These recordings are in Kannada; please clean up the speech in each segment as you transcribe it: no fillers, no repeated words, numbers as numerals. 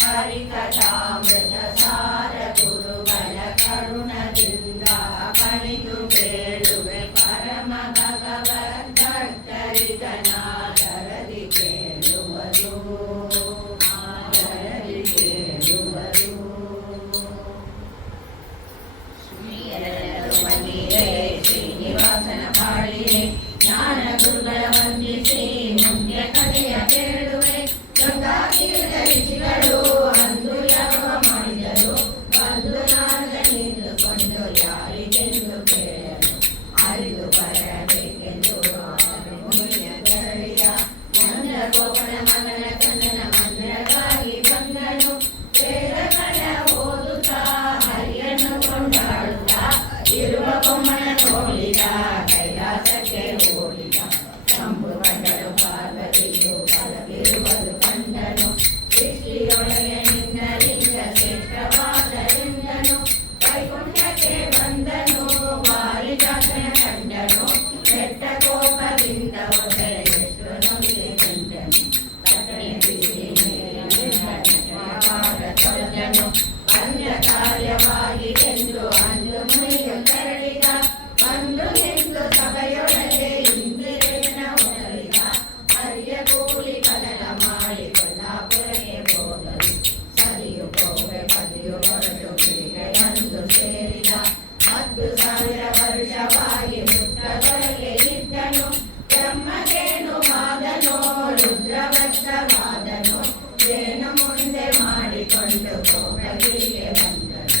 ಹರಿಕಥಾಮೃತ ಸಾರ ಗುರುಗಳ ಕರುಣದಿಂದ ಕಣಿದು ಬೇಡುವೆ ಪರಮ ಭಗವದ್ಭಕ್ತರಿಗನಾದರದಿ ಕೇಳುವರು ಆದರದಿ ಕೇಳುವರು. ಶ್ರೀನಿವಾಸನ ಪಾಳಿಗೆ ಜ್ಞಾನ ಗುರುಗಳ ವಂದಿಸಿ ಮುಂದೆ ಕಥೆಯ ಕೇಳುವೆ. ಗಂಗಾತೀರದ ಋಷಿಗಳು ಅಂದು ಯಾವ ಮಾಡಿದರು ಬಂದು ನಾದ ನಿಂತುಕೊಂಡು ಯಾರಿಗೆಂದು ಕೇಳಲು ಅರಿದು ಬರಬೇಕೆಂದು ತೆರಳಿದ. ನಂದಗೋಪನ ಮಗನ ಕಣ್ಣನ ಮಂತ್ರಗಾಗಿ ಬಂದನು. ವೇದಗಳ ಓದುತ್ತಾ ಹರಿಯನ್ನು ಕೊಂಡಾಡುತ್ತಾ ಇರುವ ಬೊಮ್ಮನ ತೋಳಿದ ಕೈಲಾಸಕ್ಕೆ ಓಡಿದ. ತಂಬು ಕಂಡನು ಪಾರ್ವತಿಯು ಬಲವಿರುವುದು ಕಂಡನು. ಸೃಷ್ಟಿಯೊಳಗೆ ನಿನ್ನ ಲಿಂಗ ಶ್ರೇಷ್ಠವಾದರೆಂದನು. ವೈಕುಂಠಕ್ಕೆ ಬಂದನು ವಾರಿದಾಸನ ಕಂಡನು. ಕೆಟ್ಟ ಕೋಪದಿಂದ ಒದೆರೆ ಎಷ್ಟು ನೊಂದಿಕೊಂಡನು. ಕಟಣೆ ಬಿಸಿ ತೊಳೆದನು. ಅಂದ ಕಾರ್ಯವಾಗಿ ಎಂದು ಅಂದು ಮುನಿಯು ತೆರಳಿದ. ಬಂದು ನಿಂತು ಸಭೆಯೊಳಗೆ ಇಂದಿರೇನ ಹೊರಳಿದ. ಹರಿಯ ಕೂಲಿ ಕದಲ ಮಾಡಿ ಕೊಲ್ಲಾಪುರಕ್ಕೆ ಹೋದರು. ಸರಿಯು ಕೋವೆ ಪದಿಯು ಹೊರಟು ಗಿರಿಗೆಯಂದು ಸೇರಿದ. 10,000 ವರ್ಷವಾಗಿ ಮುಟ್ಟದೊಳಗೆ ಇದ್ದನು. ಬ್ರಹ್ಮಗೇನು ಮಾದನೋ ರುದ್ರವಸ್ತ್ರವಾದನು. ಏನು ಮುಂದೆ ಮಾಡಿಕೊಂಡು ಕೋಟಗಿರಿಗೆ ಬಂದನು.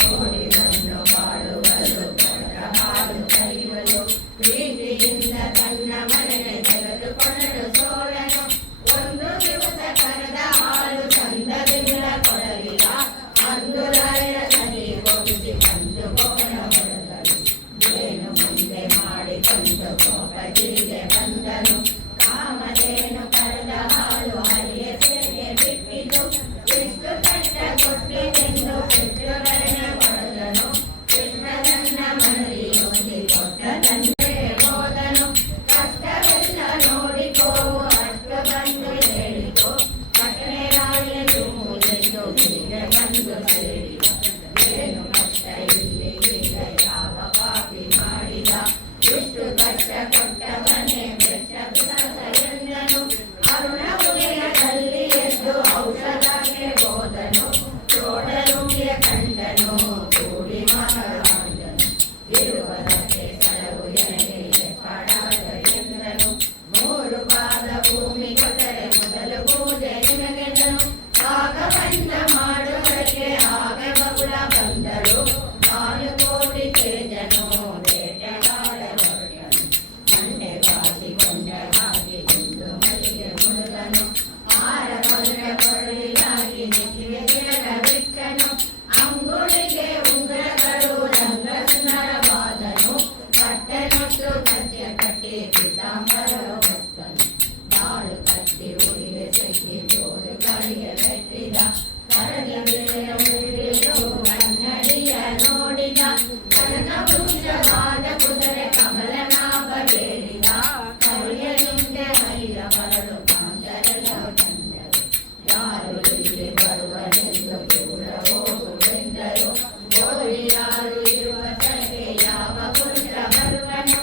ಕೋಡಿವನ್ನು ಬಾಳುವರು ಹಾಡು ಕರೆಯುವರು. ಪ್ರೀತಿಯಿಂದ ತನ್ನ ಮನೆಗೆ ತೆಗೆದುಕೊಂಡನು ಸೋಳನು. ಒಂದು ದಿವಸ ಕರೆದ ಹಾಲು ಚಂದದಿಂದ ಕೊಡಲಿಲ್ಲ. ಅಂದು ರಾಯರ ಸರಿ ಹೋಗಿಸಿ ಬಂದು ಕೋಣ ಹೊಡೆದನು. ಏನು ಮುಂದೆ ಮಾಡಿಕೊಂಡು ಕೋಟಗಿರಿಗೆ ಬಂದನು. ಕಾಮಧೇನು ಕರೆದ ಹಾಲು ಹರಿಯ ಸೇನೆ ಬಿಟ್ಟಿತು. ಎಷ್ಟು ಕಷ್ಟ ಕೊಟ್ಟಿತೆಂದು ಪುತ್ರರನ್ನ ಹೊಡೆದನು. ಕೃಷ್ಣನನ್ನ ಮನದಿ ಹೊಂದಿ ಕೊಟ್ಟದಂತೆ ಹೋದನು. ಕಷ್ಟವೆಲ್ಲ ನೋಡಿಕೋ ಅಷ್ಟು ಬಂದು ಹೇಳಿಕೋ. ಕಟನೆ ರಾಯನು ಎಂದು ಗಿರಿಗೆ ಬಂದು ಸೇರಿದ. ಏನು ಕಷ್ಟ ಇಲ್ಲಿ ಈಗ ಯಾವ ಪಾಪಿ ಮಾಡಿದ. ಎಷ್ಟು ಕಷ್ಟ ಕೊಟ್ಟವನೇ ಎಂದನು. ಅರುಣ ಉದಯದಲ್ಲಿ ಎದ್ದು ಔಷಧಕ್ಕೆ ಹೋದನು. ಚೋಡರುಂಬಿಯ ಕಂಡನು ಕೂಡಿ ಮಾತನಾಡಿದನು. ಇರುವುದಕ್ಕೆ ಸ್ಥಳವು ಎನಗೆ ಪಡಾದ ಎಂದನು. 3 ಪಾದ ಭೂಮಿ ಕೊಟ್ಟರೆ ಮೊದಲು ಪೂಜೆ ನಿನಗೆದನು. ಆಗ ಬಂದ ಮಾಡುವುದಕ್ಕೆ ಆಗ ಬಗುಳ ಬಂದರು. 4 ಕೋಟಿ ತೇಜನು ಬೇಟೆಗಾಡ ಹೊರಟನು. ಮಂಡೆ ಬಾಸಿಕೊಂಡ ಹಾಗೆ ಎಂದು ಮಲ್ಲಿಗೆ ಮುಡಿದನು. 6 ಕೊಲ್ಲ ಕೊರಳಿಗಾಗಿ ನೆತ್ತಿಗೆ ಕೆಳ ಬಿಟ್ಟನು. ಅಂಗುಳಿಗೆ ಉಂಗುರಗಳು ರಂಗಸುಂದರವಾದನು. ಪಟ್ಟನೊಟ್ಟು ಕತ್ಯ ಕಟ್ಟಿ ಪೀತಾಂಬರ ಹೊತ್ತನು. ಬಾಳು ಕಟ್ಟಿ ಉಡಿಗೆ ಸೆಕ್ಕಿ ಜೋಡು ಕಳಿಗೆ ಬೆಟ್ಟಿದ. ಕರಗಿ ಮುರಿದು ಕನ್ನಡಿಯ ನೋಡಿದ. ಕನಕ ಪುಂಜವಾದ ಕುದುರೆ ಕಮಲನಾಭ ಬೇಡಿದ. ಕರಿಯಲಿಂದೆ ಹರಿಯ ಬರಲು ಕಾಂತರೆಲ್ಲ ಕಂಡರು. ಯಾರು ಇಲ್ಲಿ ಬರುವನೆಂದು ದೂರ ಹೋಗುವೆಂದರು. ಗೋರಿ ಯಾರು ಇರುವ ಸ್ಥಳಕ್ಕೆ ಯಾವ ಪುರುಷ ಬರುವನು.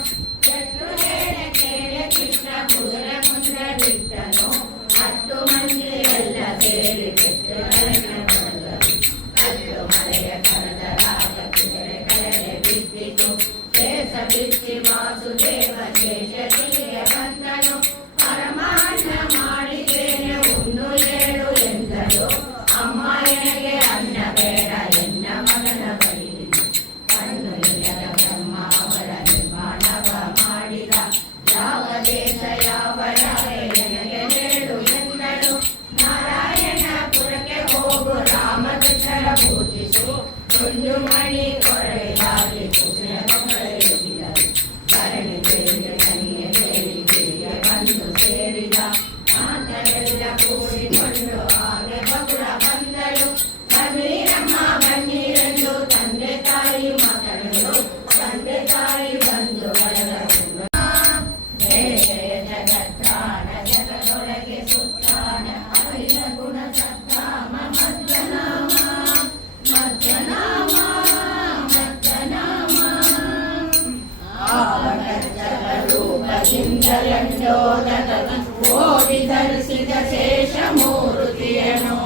ಎಷ್ಟು ಹೇಳ ಕೇಳ ಕೃಷ್ಣ ಕುದುರೆ ಮುಂದೆ ಬಿಟ್ಟನು. 10 ಮಂದಿ ಎಲ್ಲ ಸೇರಿ ಪುತ್ರರನ್ನ ಹೊಡೆದರು. ಕಲ್ಲು ಮಳೆಯ ಕರೆದ ರಾಜ ಕುದುರೆ ಕೆಳಗೆ ಬಿದ್ದಿತು. ಶೇಷ ಬಿಚ್ಚಿ ವಾಸುದೇವ ಶೇಷತಿಗೆ ಬಂದನು. ಪರಮಾನ್ನ ಮಾಡಿದ್ದೇನೆ ಉಣ್ಣು ಏಳು ಎಂದಳು. ಅಮ್ಮ ಎನಗೆ ಅನ್ನ ಬೇಡ ಎನ್ನ ಮಗನ ಬೈಲಿನು. ಕಣ್ಣು ಇಲ್ಲದ ಬ್ರಹ್ಮ ಅವರ ನಿರ್ಮಾಣವ ಮಾಡಿದ. ಯಾವ ದೇಶ ಇಂದ್ರಲಂಡೋದರ ಓಡಿ ಧರಿಸಿದ ಶೇಷ ಮೂರುತಿಯನು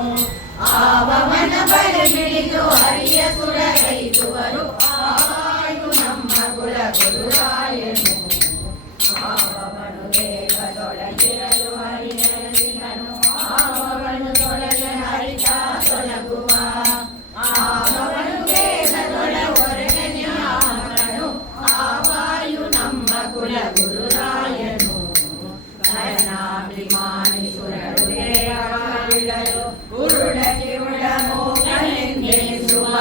ಆವವನ ಬಲಗಿಳಿದು ಹರಿಯ ಸುರಗೈದುವರು ಆಯು ನಮ್ಮ ಕುಲ ಗುರುರಾಯನು ಆವವನು ದೇವದೊಳಗಿರಲು ಹರಿಯರಸಿಗನು ಆವವನು ತೊಳಗೆ ಹರಿತ ತೊಲಗುವ ಆವವನು ದೇವದೊಳ ಹೊರಗೆ ನ್ಯಾಮನು ಆವಾಯು ನಮ್ಮ ಕುಲ ಗುರುರಾಯನು ಕರ್ಣಾಭಿಮಾನಿ ಸುರರು ದೇವರಿಡಲು ಉರುಳ ಕಿರುಳ ಮೋಗನೆಂದೆನಿಸುವ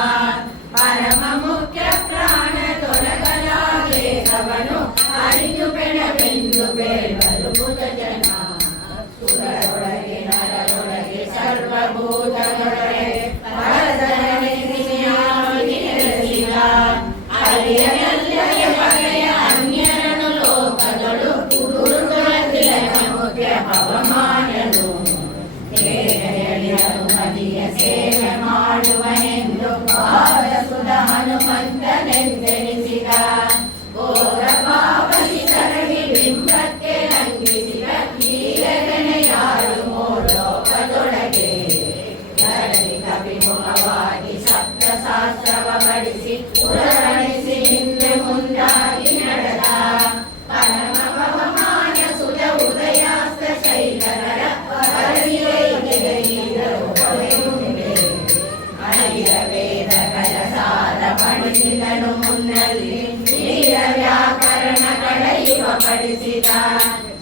ಪರಮ ಮುಖ್ಯ ಪ್ರಾಣ ತೊಲಗಲಾದೇಹವನು ಅರಿದು ಬೆಳವೆಂದು ಬೇಡಲು ಬುಧ ಜನ ಸುರರೊಳಗೆ ನರರೊಳಗೆ ಸರ್ವಭೂತದೊಳಗೆ ನೆಲೆಸಿದ ಅರಿಯನೆಲ್ಲಗೆ ಬಗೆಯ ಅನ್ಯರನು ಲೋಕದೊಳು ಗುರುಗಳ ತಿಲಕ ಮುಖ್ಯ ಪವಮಾನನು ಹೇಗೆಯಲಿಯನು ಮದಿಯ ಸೇವೆ ಮಾಡುವನೆಂದು ಪಾದಸುಧ ಹನುಮಂತನೆಂದೆನಿಸಿದ ಘೋರ ಪಾಪಿ ಸರಣಿ ಬಿಂಬಕ್ಕೆ ಲಂಘಿಸಿದ ಈಗನೆ ಯಾರು ಮೋಲೋಕದೊಳಗೆ ಧರಣಿ ಕವಿಮುಖವಾಗಿ ಸಪ್ತಶಾಸ್ತ್ರವ ಬಡಿಸಿ ಪುರಣಿಸಿ ಹಿಂದೆ ಮುಂದಾಗಿ ನಡೆದ ಪರಮ ಪವಮಾನ ಸುತ ಉದಯಾಸ್ತ ಶೈಲರ ಅರಿಯ ವೇದಗಳ ಸಾರ ಪಡಿಸಿದನು ಮುನ್ನಲ್ಲಿ ವೀರ ವ್ಯಾಕರಣಗಳ ಇವ ಪಡಿಸಿದ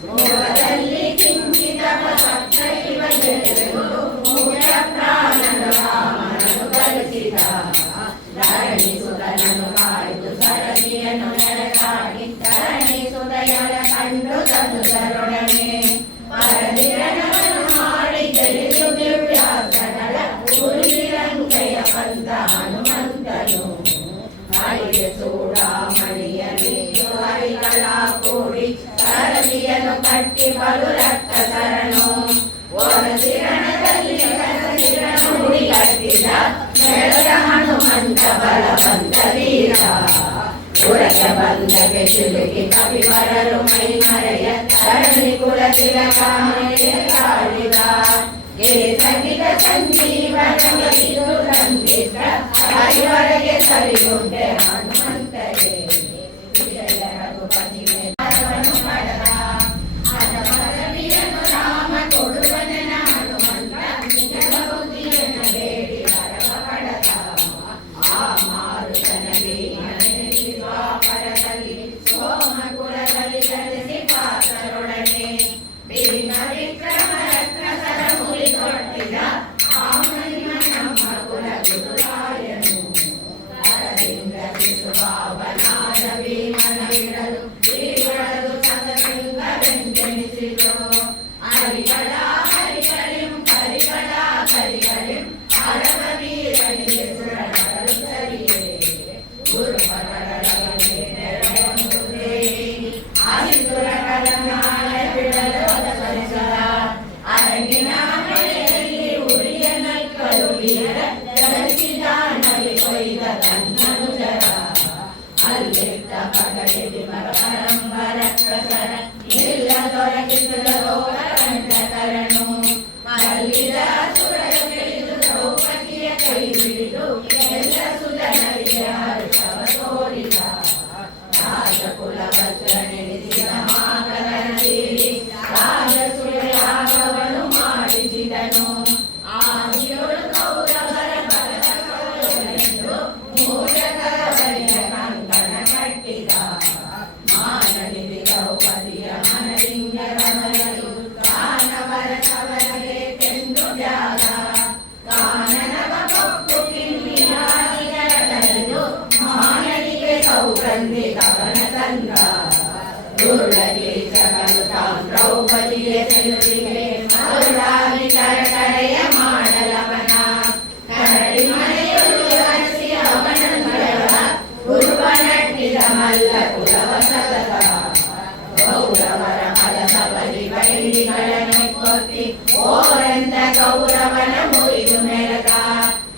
ಮೂರದಲ್ಲಿ ಕಿಂಚಿತ ಸಪ್ತೈವ ಜಯರು ಮೂಲ ಪ್ರಾಣನು ರಾಮನನು ಕಲಿಸಿದ ಧರಣಿಸುತನನು ಕಾಯ್ದು ಸರಣಿಯನ್ನು ನೆಲಕಾಡಿ ಧರಣಿಸುದಯರ ಕಂಡು ಧನುಸರೊಡನೆ ಪರದಿರಣವನ್ನು ಮಾಡಿ ಗೆಲಿದು ದಿವ್ಯಾಸ್ತ್ರಗಳ ಗುರುವಿರಂಗಯ ಬಂದ ಹನುಮಂತನು ಹರಿಗೆ ಚೂಡಾಮಣಿಯಲಿದ್ದು ಹರಿಗಳ ಕೂಡಿ ಸರದಿಯನ್ನು ಕಟ್ಟಿ ಬಲು ರಕ್ತ ಸರನು ಓರಸಿರಣದಲ್ಲಿ ಹುಡಿ ಕಟ್ಟಿದ ಬೆಳಗ ಹನುಮಂತ ಬಲವಂತ ವೀರ ಉರಗ ಬಂದಗೆ ಸಿಲುಕಿ ಕಪಿವರರು ಮೈ ಮರೆಯ ಧರಣಿ ಕುಲ ತಿಲಕಾಡಿದ ಕೇಸಗಿದ ಸಂಜೀವನಗಿದು ರಂಗಿತ ಹರಿವರೆಗೆ ಸರಿಗುಂಟೆ ಹನುಮಂತಗೆ ವಿಜಯ ರಘುಪತಿ ಪಡೆದ ಹರಮರವಿಯನ್ನು ರಾಮ ಕೊಡುವನೆನ ಹನುಮಂತ ನಿಜ ಬುದ್ಧಿಯನ್ನು ಬೇಡಿ ವರವ ಪಡೆದ ಆ ಮಾರುತನ ಭೀಮನೆನಿಸಿರುವ ಪರದಲ್ಲಿ ಸೋಮ ಕುಲದಲ್ಲಿ ಜನಿಸಿ ಪಾತ್ರರೊಡನೆ ಭೀಮ ವಿಕ್ರಮ ರತ್ನ ಸರ ಮುರಿದೊಟ್ಟಿದ ಆ ಮಹಿಮ ನಮ್ಮ ಕುಲ ಗುರುರಾಯನು ಹರದಿಂದ ಶಿಶುಭಾವನಾದ ಭೀಮನ ಬಿಡಲು ಶ್ರೀಗಳದು ಸದಸಿಂಗವೆಂದೆನಿಸಿತು ಹರಿಗಳ ಹರಿಗಳಿಂ ಹರಿಗಳ ಹರಿಗಳಿಂ ಹರವ ವೀರನಿಗೆ ಸುರನರು ಸರಿಯೇ ಗುರುಪರರೊಳಗೆ ನೆರವನ್ನು ದೇವಿ ಹರಿದುರಗಳ ನಾಳೆ ಬಿಡಲು ಸರಿಸದ ಅರಗಿನ ಮಳೆಯಲ್ಲಿ ಉರಿಯ ನಕ್ಕಲು ವೀರ ಧರಿಸಿದ ನಲಿ ಕೊಯ್ದ ತನ್ನನುಜರ ಅಲ್ಲಿದ್ದ ಪಗಡಿಗೆ ಪರಂಬರ ಪ್ರಸರ ಇಲ್ಲ ತೊರಗಿಸಿದ ಘೋರ ಕಂಠಕರನು ಮಲ್ಲಿದ ಸುರರ ತಿಳಿದು ದ್ರೌಪದಿಯ ಕೈ ಬಿಡಿದು ಎಲ್ಲ ಸುಧನರಿಗೆ ಹರ್ಷವ ತೋರಿದ ರಾಜಕುಲ ವಜ್ರ ನೆನೆಸಿದ ಮಾಕರನ ತೀರಿ ರಾಜಸುರಯಾಗವನ್ನು ಮಾಡಿಸಿದನು ಆದಿಯೊಳು ಕೌರವರ ಬಲಸೆಂದು ಮೂರಕರವರಿಯ ಕಂಕಣ ಕಟ್ಟಿದ ಮಾನನಿಧಿ ದ್ರೌಪದಿಯ ಮನಲಿಂಗ ರಮಣರು ಕಾನವರ ಸವರಬೇಕೆಂದು ತ್ಯಾಗ ಕಾನನವ ಕೊಕ್ಕು ಕಿಮ್ಮಿಯಾಗಿರಲು ಮಾನನಿಗೆ ಸೌಗಂಧಿ ಕವನ ತಂದ ದುರ್ಲಗಿ ಜಗನು ತಾಂ ದ್ರೌಪದಿಗೆ ಸೆಲುವಿಗೆ ಮರುಳಾಗಿ ಕರಕರೆಯ ಮಾಡಲವನ ಕರಡಿ ಮನೆಯಲ್ಲಿ ಹರಿಸಿ ಅವನ ಗುರುವನಟ್ಟಿದ ಮಲ್ಲ ಕುಲವ ಸತತ ಗೌರವರ ಫಲಸಬಲಿ ಬೈರಿಗಳನ್ನು ಕೊತ್ತಿ ಓರೆಂದ ಗೌರವನ ಮುರಿದು ಮೆರೆದ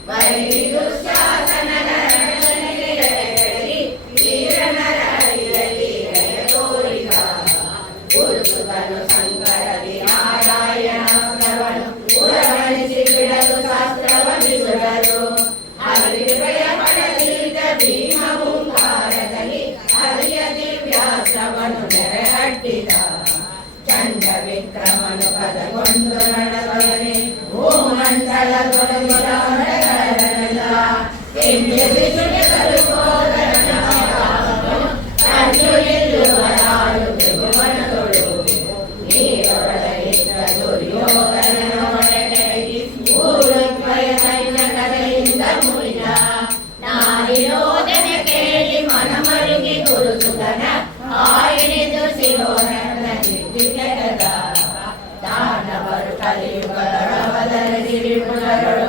ವೈರಿ ದುಶ್ಯಾಸನನ ರಣನೆಗೆ ಎಡೆಗಟ್ಟಿ ವೀರನರ ಅರಿಯಲ್ಲಿ ತೋರಿದ ರಣವನು ನೆರೆಹಟ್ಟಿದ ಚಂಡ ವಿಕ್ರಮನು ಪದಗೊಂಡು ರಣದೊಡನೆ ಭೂಮಂಡಲ ತೊಡಗಿದ ಹೊರಗಳೆಲ್ಲ ಹಿಂದೆ ಬಿಸಿಗೆ ತಲುಪೋದರನು ಕಂಡು ನಿಲ್ಲುವ ನಾಡು ತ್ರಿಭುವನದೊಳು ನೀರೊಳಗಿದ್ದ ದುರ್ಯೋಧನನ ಹೊರಗೆಡಗಿ ಊರುದ್ವಯ ಸೈನ್ಯ ಕಡೆಯಿಂದ ಮುರಿದ ನಾರಿರೋದನೆ ಕೇಳಿ ಮನಮರುಗಿ ಗುರುಸುಗನ ಆಯಿಡಿದು ಶಿರೋರನ್ನ ನಿರ್ದಿಗೆದ ದಾನವರು ಕಲಿಯುಗದೊಳವದರ ಸಿರಿಪುರಗಳು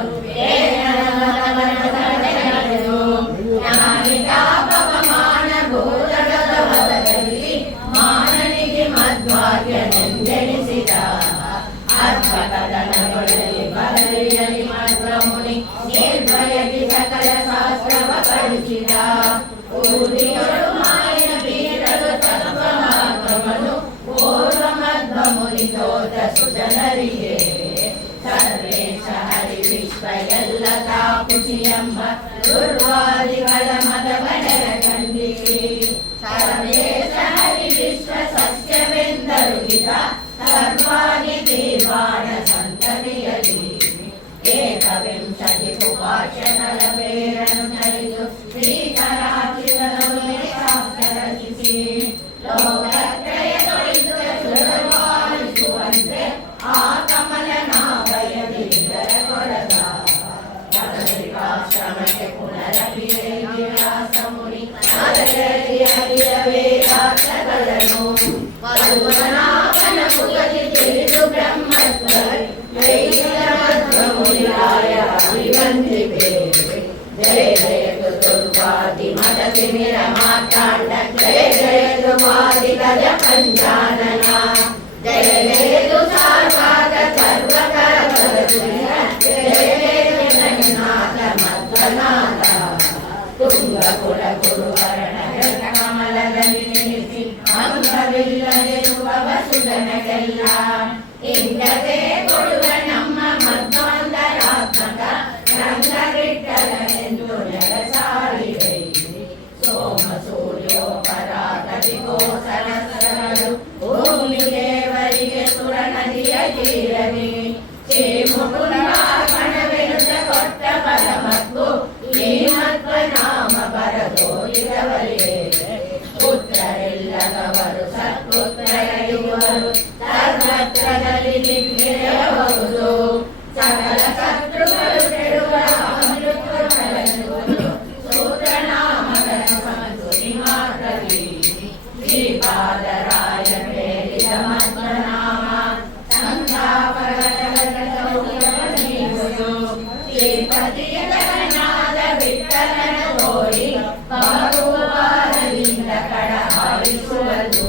ಜ್ಞಾನಿತಾಪಮಾನ ಭೂತಳದ ಹೊಲದಲ್ಲಿ ಮಾನನಿಗೆ ಮಧ್ವಾಕ್ಯನೆಂದೆಣಿಸಿದ ಅರ್ಧಕದನಗೊಳಲಿ ಬದಲಿಯಲಿ ಮಧ್ವಮುನಿ ನಿರ್ಭಯದಿ ಸಕಲ ಶಾಸ್ತ್ರವ ಕಲಿಸಿದ ಊರಿಯೊಳು ಮಾಯನ ಬೀರಲು ತತ್ವ ಮಾರ್ಗವನು ಪೂರ್ವ ಮಧ್ವಮುನಿ ತೋತ ಸುಜನರಿಗೆ ಸರ್ವೇಶ ಹರಿ ವಿಶ್ವ ಎಲ್ಲ ತಾಪುಸಿ ಎಂಬ ದುರ್ವಾದಿಗಳ ಮದವನೆರ ಖಂಡಿಸಿ ಸರ್ವೇಶ ಹರಿ ವಿಶ್ವ ಸಸ್ಯವೆಂದರುಗಿದ ಸರ್ವಾದಿ ತೀರ್ವಾಣ ಸಂತತಿಯಲಿ ಏಕವಿಂಶತಿ ಉಪಾಶನದ ಬೇರನು ನರಿದು ಶ್ರೀಕರಾಚಿರನೊಡನೆ ಶಾಸ್ತ್ರ ರಚಿಸಿ ಲೋಕತ್ರಯ ತೊಳಿದು ಸುರವಾರಿಸುವಂತೆ ಆ ಕಮಲ ನಾಭಯದಿಂದರ ಕೊಡದ ಶ್ರಮಕ್ಕೆ ಪುನರಪಿಯೇ ವ್ಯಾಸ ಮುನಿ ಹರಿಯ ವೇದಾರ್ಥಗಳನ್ನು ಪದ್ಮನಾಭನ ಮುಖದಿ ತಿಳಿದು ಬ್ರಹ್ಮತ್ವ ಮಧ್ವಮುನಿರಾಯ ಅಭಿವಂದಿಪೆ ಜಯ ಜಯತು ದುರ್ವಾದಿ ಮದತಿ ನಿರ ಮಾತಾಂಡ ಜಯ ಜಯತು ವಾದಿ ಗಜ ಪಂಚಾನನ ಜಯ ಜಯತು ಸಾರ್ವಾದ ಸರ್ವಕರ ಜಯ ಜಯತು ಜಗನ್ನಾಥ ಮಧ್ವನಾಥ ತುಂಗ ಕುಲ ಗುರುವರಣ ಕಮಲದಲ್ಲಿ ನಿಲ್ಲಿಸಿ ಅಂಗವಿಲ್ಲದೆರುವ ವಸುಧನಗೆಲ್ಲ ಇಂದದೆ ಕೊಡುವ ನಮ್ಮ ಮಧ್ವಾಂತರಾತ್ಮಕ ರಂಗವಿಟ್ಟಲೆಂದು ನೆಲಸಾರಿದೆ ಸೋಮ ಸೂರ್ಯೋಪರಾಧಿ ಗೋಸರಸರಗಳು ಭೂಮಿ ದೇವರಿಗೆ ಸುರ ನದಿಯ ತೀರದೆ ಶ್ರೀ ಮುಕುಂದಾರ್ಪಣವೆನುತ ಕೊಟ್ಟ ಫಲ ಮತ್ತು ಈ ಮಧ್ವ ನಾಮ ಬರದೋರಿದವರಿಗೆ ಪುತ್ರರಿಲ್ಲದವರು ಸತ್ಪುತ್ರರಿರುವರು ಸರ್ವತ್ರದಲ್ಲಿ ದಿಗ್ವಿಜಯಬಹುದು ಸಕಲ ಶತ್ರುಗಳು ಕೆಡುವ ಅಮೃತಗಳನ್ನು ಸೂತ್ರನಾಮಗಳ ಸಂತುನಿ ಮಾತ್ರವಿ ಶ್ರೀಪಾದರಾಯ ಹೇಳಿದ ಮಧ್ವನಾಮ ಸಂತಾಪಗತವನಿಯುವುದು ಶ್ರೀಪತಿಯ ಜಗನ್ನಾಥ ವಿಠಲನ ತೋರಿ ಬಾಹುವಾರದಿಂದ ಕಡ ಹಾರಿಸುವುದು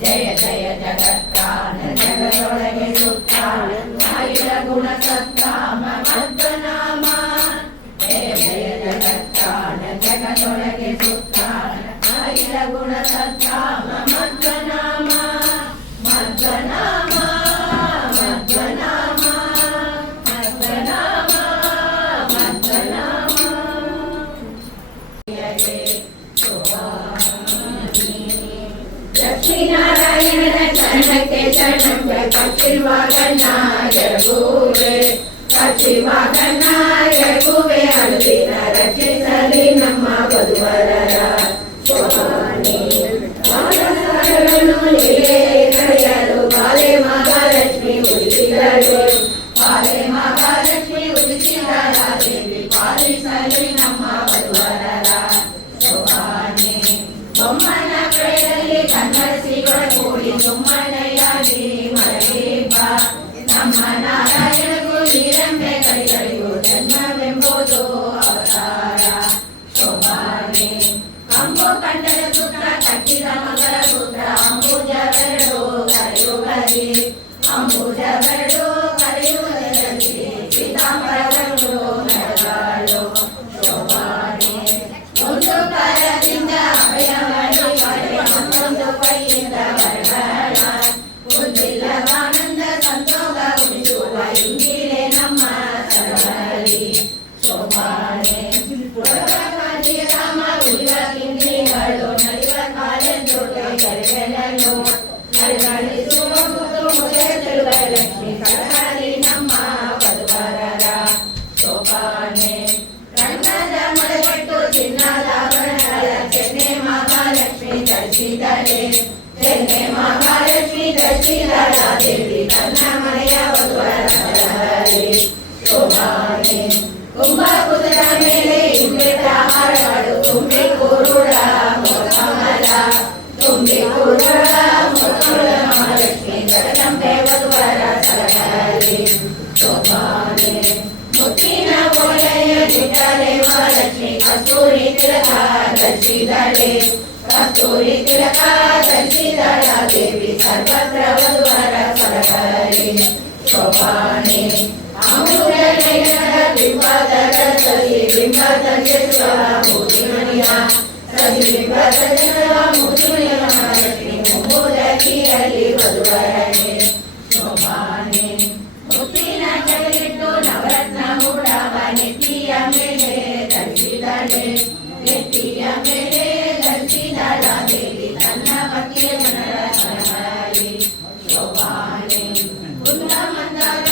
ಜಯ ಜಯ ಜಗತ್ತಾನ ಜಗದೊಳಗೆ ಸುತ್ತಾನ ಅಖಿಲ ಗುಣ ಸತ್ತಾಮ ಮಧ್ವನಾಮ ಜಯ ಜಯ ಜಗತ್ತಾನ ಜಗದೊಳಗೆ ಸುತ್ತಾನ ಅಖಿಲ ಗುಣ ಸತ್ತಾಮ ಮಧ್ವನಾಮ ಮಧ್ವನಾಮ ಮಧ್ವನಾಮ ಮಧ್ವನಾಮ ಮಧ್ವನಾಮ ಲಕ್ಷ್ಮೀನಾರಾಯಣನ ಚರಣಕ್ಕೆ ಶರಣಂಬ ಪಕ್ಷಿವಾಗನಾಯಗುವೆ ಪಕ್ಷಿವಾಗನಾಯಗುವೆ ಅಳುವಿನ ರಕ್ಷಿಸಲಿ ನಮ್ಮ ವಧುವರರ ಶೋಭಾನಿ ಕರೆಯಲು ಬಾಲೆ ಮಹಾಲಕ್ಷ್ಮಿ ಉಳಿಸಿದಳು ಬಾಲೆ ಮಹಾಲಕ್ಷ್ಮಿ ಉಳಿಸಿದಳ ದೇವಿ ಪಾಲಿಸಲಿ ನಮ್ಮ ವಧುವರರ ಶೋಭಾನಿ ಬೊಮ್ಮನ ಕೈಯಲ್ಲಿ ಕನ್ನಡಿಸಿಗಳ ಕೂಡಿ ಸುಮ್ಮನೆಯಾಗಿ ಮರಳಿಬ್ಬ ನಮ್ಮ ನಾರಾಯಣಗೂ ನೀರಂಬೆ ಕೈಗಳಿಗೂ ಜನ್ಮವೆಂಬುದು ಅವತಾರ ಶೋಭಾನೆ ಕಂಬು ಕಂಡದ ಸೂತ್ರ ಕಟ್ಟಿದ ಮಗಳ ಸೂತ್ರ ಅಂಬುಜವೆರಡು ಕರೆಯುಗಲಿ ಅಂಬುಜವೆರಡು ಕರೆಯುವುದರಲ್ಲಿ ಪೀತಾಂಬರಗಳು ನಡೆದಾಳು ಶೋಭಾನೆ ಒಂದು ಕರದಿಂದ ಅಭಯವಾಣಿ ಮತ್ತೊಂದು ಕೈಯಿಂದ ಬರಬೇಡ ಬುದ್ಧಿಲ್ಲವಾನಂದ ಸಂತೋಷ ಉಳಿಸುವ ಮಹಾಲಕ್ಷ್ಮಿ ಧರಿಸಿದಳೆ ಚೆನ್ನೆ ಮಹಾಲಕ್ಷ್ಮಿ ಧರಿಸಿದಳ ದೇವಿ ತನ್ನ ಮನೆಯ ವಧುವರೇ ಶೋಭಾನೆ ಕುಂಭಕುಲದ ಮೇಲೆ ಇಂದ್ರಿತ ಹಾರಗಳು ತುಂಬಿ ಕೂರುಳ ಮೋದಮಲ ತುಂಬಿ ಕೂರುಳ ಮೋದಮಲ ಮಹಾಲಕ್ಷ್ಮಿ ಜಗದಂಬೆ ವಧುವರ ಸಲಹಲಿ ಶೋಭಾನೆ ಮುತ್ತಿನ ಓಲೆಯ ಜಿಟ್ಟಲೆ ಮಹಾಲಕ್ಷ್ಮಿ ಕಸ್ತೂರಿ ತಿಲಕ ಧರಿಸಿದಳೆ ಕಸ್ತೂರಿ ತಿಲಕ ಧರಿಸಿದಳ ದೇವಿ ಸರ್ವತ್ರ ವಧುವರ ಸಲಹಲಿ ಶೋಭಾನೆ ಅಮೂಲ್ಯ ನಯನದ ಬಿಂಬದ ರಸಲಿ ಬಿಂಬದಂತೆ ಮೂರ್ತಿಮಣಿಯ ಪ್ರತಿಬಿಂಬದ ಮೂರ್ತಿಮಣಿಯ ಮಹಾಲಕ್ಷ್ಮಿ ಮುಂಬುದಕ್ಕಿರಲಿ ವಧುವರನೆ ಶೋಭಾನೆ ಮುತ್ತಿನ ಜಗಲಿಟ್ಟು ನವರತ್ನ ಮೂಡವ ನೆತ್ತಿಯ ಮೇಲೆ ಧರಿಸಿದಳೆ ನೆತ್ತಿಯ ಮೇಲೆ ಧರಿಸಿದಳ ದೇವಿ ತನ್ನ ಪತಿಯ ಜನರ ಸಲಹಲಿ ಶೋಭಾನೆ ಕುಂದ ಮಂದಾರ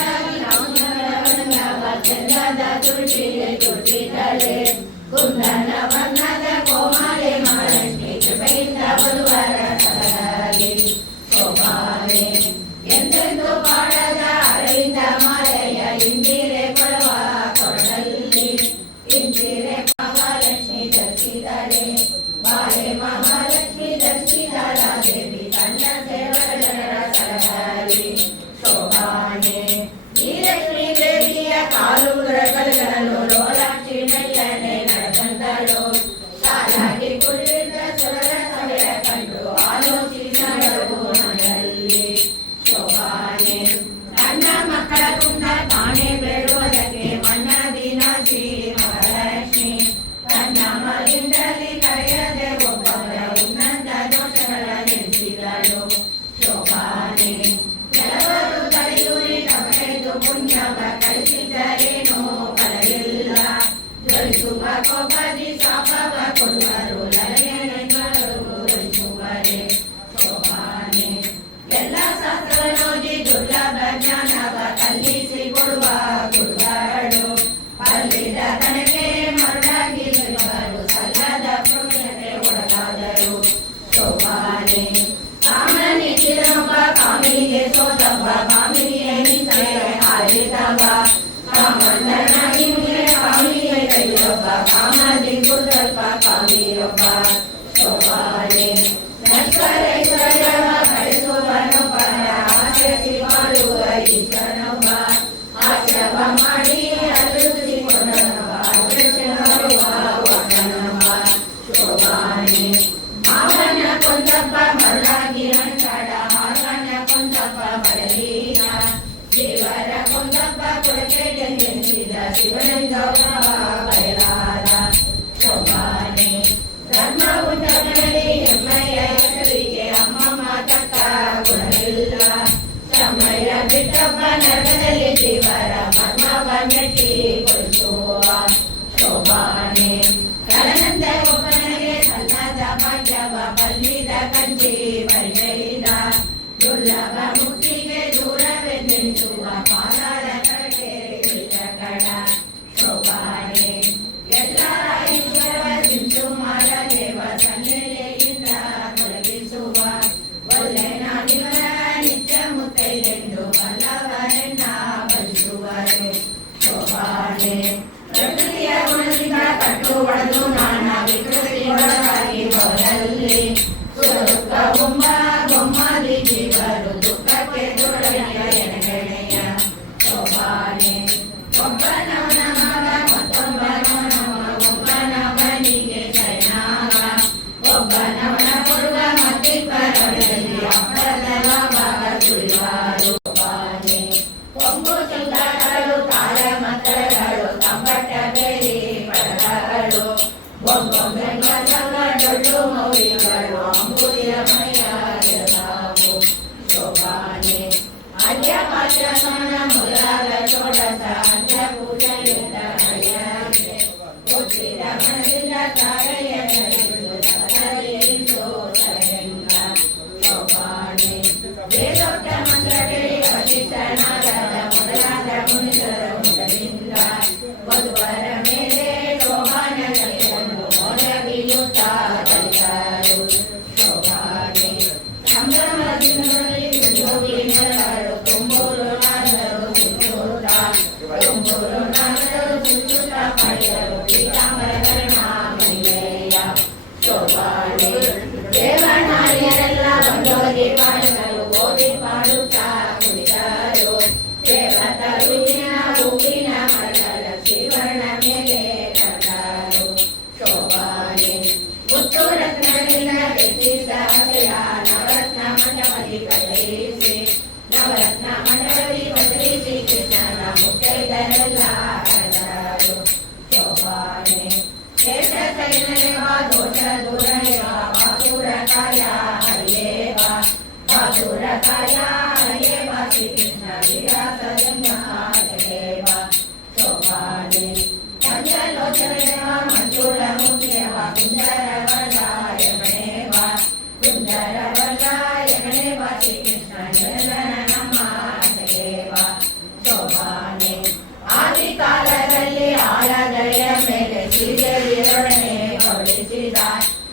ಚಂದದ ತುಳಸಿಗೆ ತುಳಿದಳೆ ಕುಂದನ ವರ್ಣದ ಕೋಮಲೆ ಮಹಾಲಕ್ಷ್ಮಿ ಕೃಪೆಯಿಂದ ವಧುವರ ಸಲಹಲಿ ಶೋಭಾನೆ ಎಂದೆಂದು ಪಾಡದ ಅರವಿಂದ ಮಾಲೆಯ ಇಂದಿರೆ ಕೊಡವ ಕೊಡಲಿ ಇಂದಿರೆ ಮಹಾಲಕ್ಷ್ಮಿ ಧರಿಸಿದಳೆ ಬಾಳೆ ಮಹಾಲಕ್ಷ್ಮಿ ಧರಿಸಿದಳ ದೇವಿ ತನ್ನ ಸೇವಕ ಜನರ ಸಲಹಲಿ ಶೋಭಾನೆ ಶ್ರೀಲಕ್ಷ್ಮೀ ದೇವಿಯ ಕಾಲುಂಗುರಗಳನ್ನು ಲೋಲಾಕ್ಷಿ ಮೆಲ್ಲನೆ ನಡೆದಂದಳು ಸಾಲಾಗಿ ಕುಳಿತ ಸುರರ ಸಭೆಯ ಕಂಡು ಆಲೋಚಿಸಿ ನಡೆದು ಮನೆಯಲ್ಲಿ ಶೋಭಾನೆ ನನ್ನ ಮಕ್ಕಳ ಕುಂಡ ಕಾಣೆ ಬೇಡುವುದಕ್ಕೆ ಮನ್ನದಿ ನಾಚಿ ಮಹಾಲಕ್ಷ್ಮಿ ತನ್ನ ಮಗಳಿಂದಲೇ ಕರೆಯದೆ ಒಬ್ಬರ ಉನ್ನತ ದೋಷಗಳ ನಿಲ್ಲಿಸಿದಳು ಶೋಭಾನೆ ಕೆಲವರು ತಲೆಯೂರಿ ತಮಗೆದು ಪುಣ್ಯವ ಕಳಿಸಿದರೇನೋ ಫಲವಿಲ್ಲ ಜ್ವಲಿಸುವ ಕೋಪದಿ ಶಾಪವ ಕೊಡುವರು ಲಯನೆಗಳು ಜ್ವಲಿಸುವರೆ ಶೋಭಾನೆ ಎಲ್ಲ ಶಾಸ್ತ್ರವನ್ನೋದಿ ದುರ್ಲಭ ಜ್ಞಾನವ ಕಲಿಸಿ ಕೊಡುವ ಗುರುಗಳು ಅಲ್ಲಿದ ತನಗೆ ಮರಳಾಗಿ ನಿಲ್ಲರು ಸಲ್ಲದ ಪುಣ್ಯತೆ ಒಳಗಾದರು ಶೋಭಾನೆ ಕಾಮನಿ ಚಿರನೊಬ್ಬ ಕಾಮಿನಿಗೆ ಸೋತಬ್ಬ ಕಾಮಿನಿಗೆ ನಿಂತೆ ಆರಿತವ ಕಾಮಂದನಾಗಿ ಮುಗಿರೆ ಕಾಮಿನಿಗೆ ಕೈಯೊಬ್ಬ ಕಾಮದಿ ಗುರುದಲ್ಪ ಕಾಮಿಯೊಬ್ಬ ಶೋಭಾನೆ ನಶ್ವರೇಶ್ವರ್ಯವ ಕಳಿಸುವನೊಬ್ಬರ ಆಚರಿಸಿ ಬಾಳುವ ಈಶ್ವರನೊಬ್ಬ ಆಶ್ರವ ಮಾಡಿ ಅಭಿವೃದ್ಧಿಕೊಂಡನೊಬ್ಬ ಆಚರಿಸಿನೊಬ್ಬ ವಕನೊಬ್ಬ ಶೋಭಾನೆ ಮಾವನ ಕೊಂದಪ್ಪ ಮರಳಾಗಿ ಅಂತಾಡ ಹಾಗನ ಕೊಂದಪ್ಪ ಮರಳೀನ ದೇವರ ಕೊಂದಪ್ಪ ಕೊಡಬೇಡ ನೆನೆಸಿದ ಶಿವನಿಂದ ಬಯಲಾದ ಶೋಭಾನೆ ಧರ್ಮ ಉಂಟಗಳಲ್ಲಿ ಹೆಮ್ಮೆಯ ಹೆಸರಿಗೆ ಅಮ್ಮಮ್ಮ ತಕ್ಕ ಗುಣವಿಲ್ಲ ಸಮಯ ಬಿಟ್ಟಪ್ಪ ನರಕದಲ್ಲಿ ದೇವರ ಮರ್ಮವ ಮೆಟ್ಟಿಗೊಳಿಸುವ ಶೋಭಾನೆ ಕಳನಂದ ಒಬ್ಬನಿಗೆ ಸಲ್ಲದ ಭಾಗ್ಯವ ಬಲ್ಲಿದ ಕಂಚಿ ಪರಿಚಯಿದ ದುರ್ಲಭ ಮುಕ್ತಿಗೆ ದೂರವೆಂದೆನಿಸುವ ಪಾದಾರ ಕಡೆಗೆ ಕಡ ಶೋಭಾನೆ ಎಲ್ಲರ ಈಶ್ವರ ಸಿಂಚು ಮಾಡದೇವ ಸನ್ನೆಲೆಯಿಂದ ತೊಲಗಿಸುವ ಒಳ್ಳೆನ ನಿವರ ನಿತ್ಯ ಮುತ್ತೈದೆಂದು ಬಲ್ಲವರೆನ್ನ ಬಲಿಸುವರು ಶೋಭಾನೆ ಪ್ರಕೃತಿಯ ಗುಣದಿಂದ ಕಟ್ಟು ಒಡೆದು ನಾನಾ ವಿಕೃತಿಯೊಳಗಾಗಿ ಹೋದಲ್ಲಿ ಸುಖ ನವರತ್ನ ಮಂಡಳಿ ಬದಲಿ ಶ್ರೀಕೃಷ್ಣನ ಮುತ್ತೈದರೆಲ್ಲ ಹರದರು ಶೋಭಾನೆ ಶ್ರೇಷ್ಠ ಸೈನ್ಯವೇ ಬಾ ದೋಷ ದೂರನೇ ಬಾ ಬಾಸುರ ಕಾಯ ಹರಿಯೇ ಬಾ ಬಾಸುರ ಕಾಯ ಹರಿಯೇ ಬಾ ಶ್ರೀಕೃಷ್ಣ ವಿರಾಸಜನ್ಯ ಹರಿಯೇ ಬಾ ಶೋಭಾನೆ ಪಂಚಲೋಚನೆ ಬಾ ಮಂಜುಳ ಮುಖ್ಯ ಬಾ ಕುಂದರವರಾಯಮಣೆ ಬಾ ಕುಂದರವರಾಯಮಣೆ ಬಾ ಶ್ರೀಕೃಷ್ಣ ನಿರಂಜನ ನಮ್ಮ ಹರಿಯೇ ಬಾ ಶೋಭಾನೆ ಆದಿಕಾಲದಲ್ಲಿ ಆಲದೆಯ ಮೇಲೆ ಶ್ರೀದೇವಿಯೊಡನೆ ಬರುಳಿಸಿದ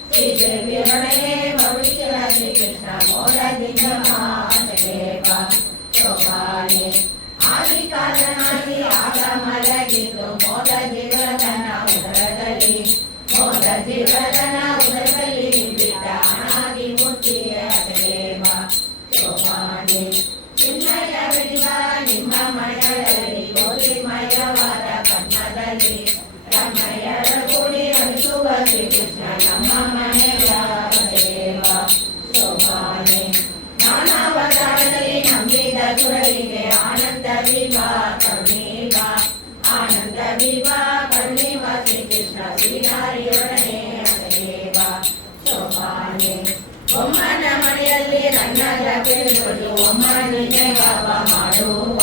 ಶ್ರೀದೇವಿಯೊಡನೆ ಬರುಳಿಸಿದ ಶ್ರೀಕೃಷ್ಣ ಮೋದದಿಂದ ಮಹಾದೇವ ಶೋಭಾನೆ ಆದಿಕಾಲನಾಗಿ ಆಗ ಮಲಗಿದ್ದು ಮೋದ ಜೀವನ ಉದರದಲ್ಲಿ ಮೋದ ಜೀವನ ಉದರದಲ್ಲಿ ಬಿಟ್ಟ ಅನಾದಿ ಮೂರ್ತಿಯ ದೇವ ಶೋಭಾನೆ ಚಿನ್ಮಯ ಬಿಡಿವ ನಿಮ್ಮ ಮಯದಲ್ಲಿ ಗೋಧಿಮಯವಾದ ಕನ್ನದಲ್ಲಿ ರಮಯರ ಕೂಡಿ ಹರಿಸುವ ಶ್ರೀಕೃಷ್ಣ ನಮ್ಮ ಮನೆಯ ದೇವ ಶೋಭಾನೆ ನಾನಾವತಾರದಲ್ಲಿ ನಂಬಿದ ಸುರರಿಗೆ ಆನಂದ ವಿವ ಕರುಣೀವ ಆನಂದ ವಿವ ಕರುಣೀವ ಶ್ರೀಕೃಷ್ಣ ಶ್ರೀಹರಿಯೊಡನೆ ದೇವ ಶೋಭಾನೆ ಒಮ್ಮನ ಮನೆಯಲ್ಲಿ ನನ್ನದ ಕೇಳಿಕೊಂಡು ಒಮ್ಮನಿಗೆ ಭಾವ ಮಾಡುವ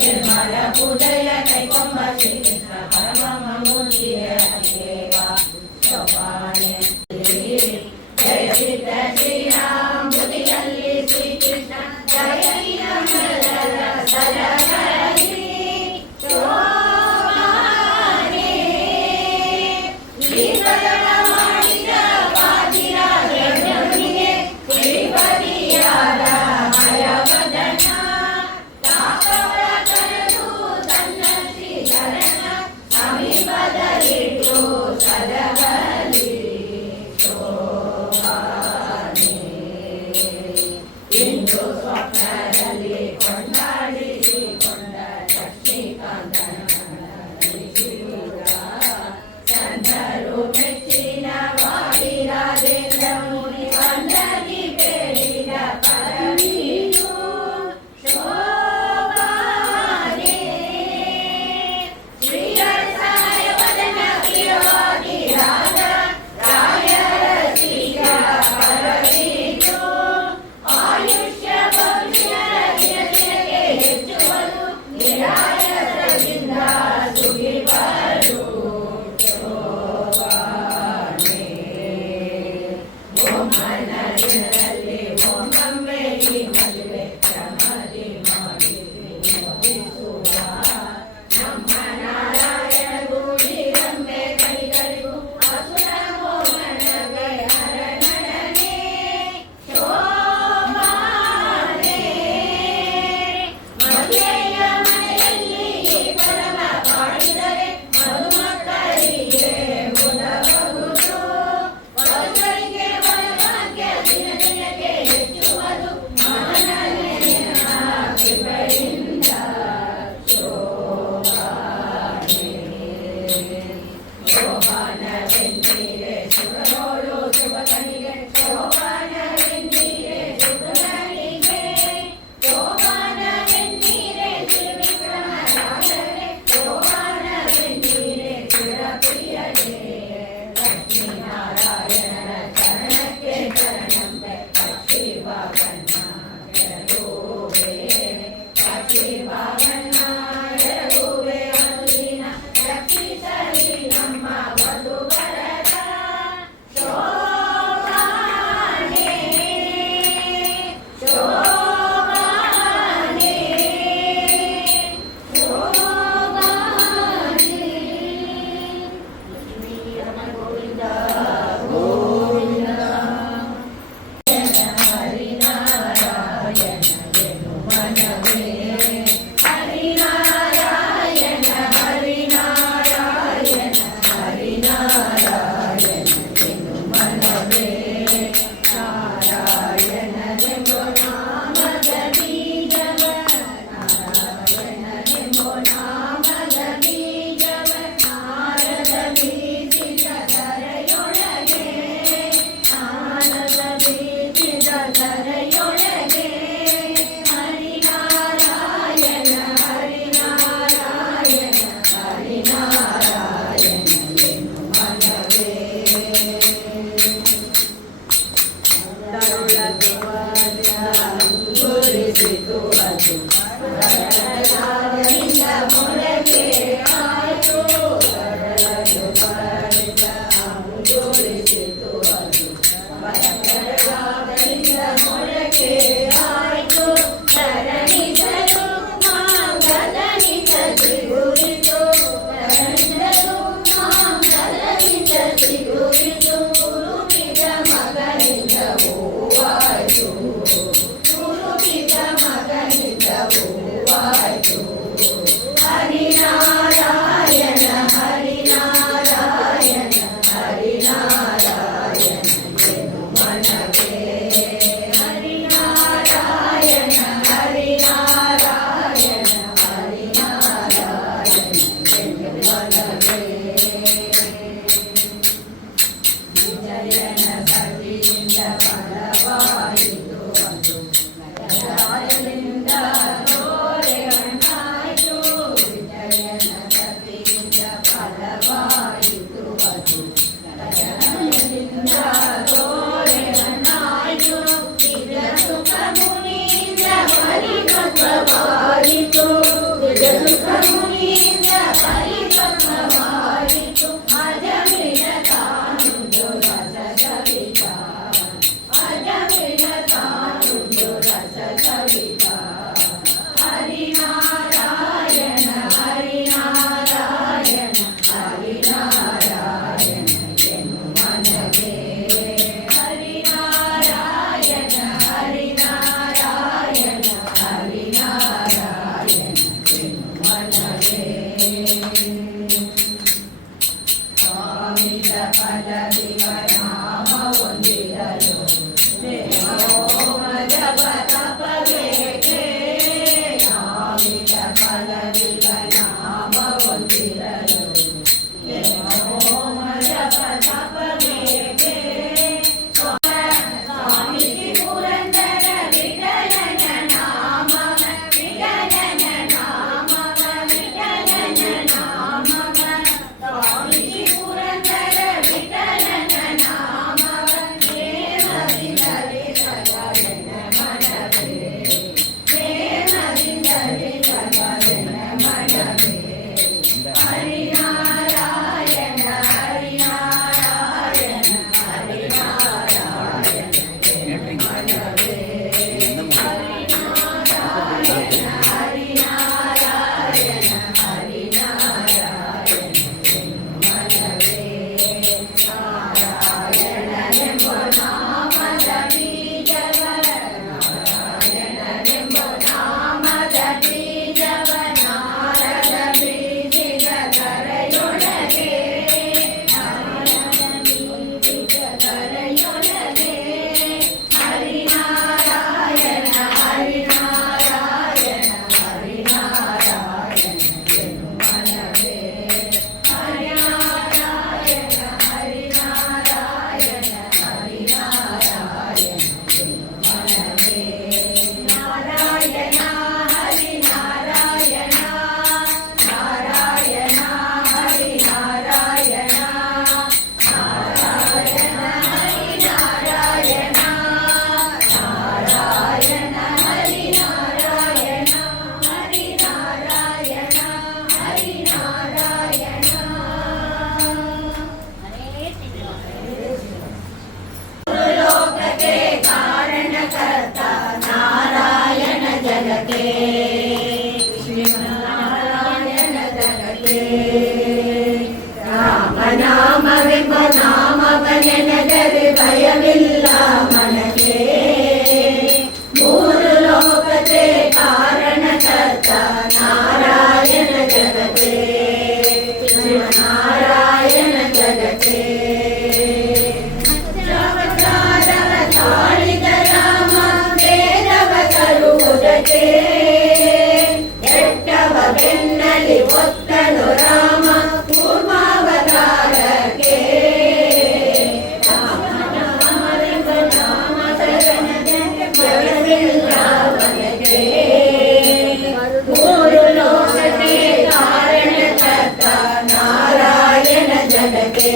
ನಿರ್ಮಲ ಪೂಜೆಯ ಕೈಕೊಂಬ ಶ್ರೀಕೃಷ್ಣ ಪರಮ ಮೂರ್ತಿಯ ದೇವ ಶೋಭಾನೆ ಜಯ ಸಿದ್ಧ ಶ್ರೀರಾಮ್ ಬುದಿಯಲ್ಲಿ ಶ್ರೀಕೃಷ್ಣ ಜಯ ಸರಹರಿ ಶೋಭಾನೆ ಶ್ರೀಪದನ ಮಾಡಿದ ಬಾಜಿರಾಜನಿಗೆ ಶ್ರೀಪತಿಯಾದ ಹಯವದನ ತಾಪವ ಕರೆದು ತನ್ನ ಶ್ರೀ ಶರಣ ಸವಿತ ಹರಿನಾರಾಯಣ ಹರಿನಾರಾಯಣ ಹರಿನಾರಾಯಣ ಎನ್ನು ಮನವೇ ಹರಿನಾರಾಯಣ ಹರಿನಾರಾಯಣ ಹರಿನಾರಾಯಣ ಎನ್ನು ಮನವೇ ಸ್ವಾಮಿಯ ಪದವಿವ ನಾಮ ಹೊಂದಿರಲು ರಾಮನಾಮವೆಂಬ ನಾಮವನೆನೆದರೆ ಭಯವಿಲ್ಲ ಮನಕ್ಕೆ ಮೂರು ಲೋಕಕ್ಕೆ ಕಾರಣಕರ್ತ ನಾರಾಯಣ ಜಗತ್ತೇ ನಾರಾಯಣ ಜಗತ್ತೇ ಅವತಾರವ ತಾಳಿದ ರಾಮ ವೇದವ ತರುವುದಕ್ಕೆ ಎಟ್ಟವ ಬೆನ್ನಲಿ ಒತ್ತನು ರಾಮ ಕೂರ್ಮಾವತಾರಕ್ಕೆ ರಾಮನಾಮವೆಂಬ ನಾಮದವನಿಗೆ ಮೂರು ಲೋಕಕ್ಕೆ ಕಾರಣಕರ್ತ ನಾರಾಯಣ ಜಗತ್ತೇ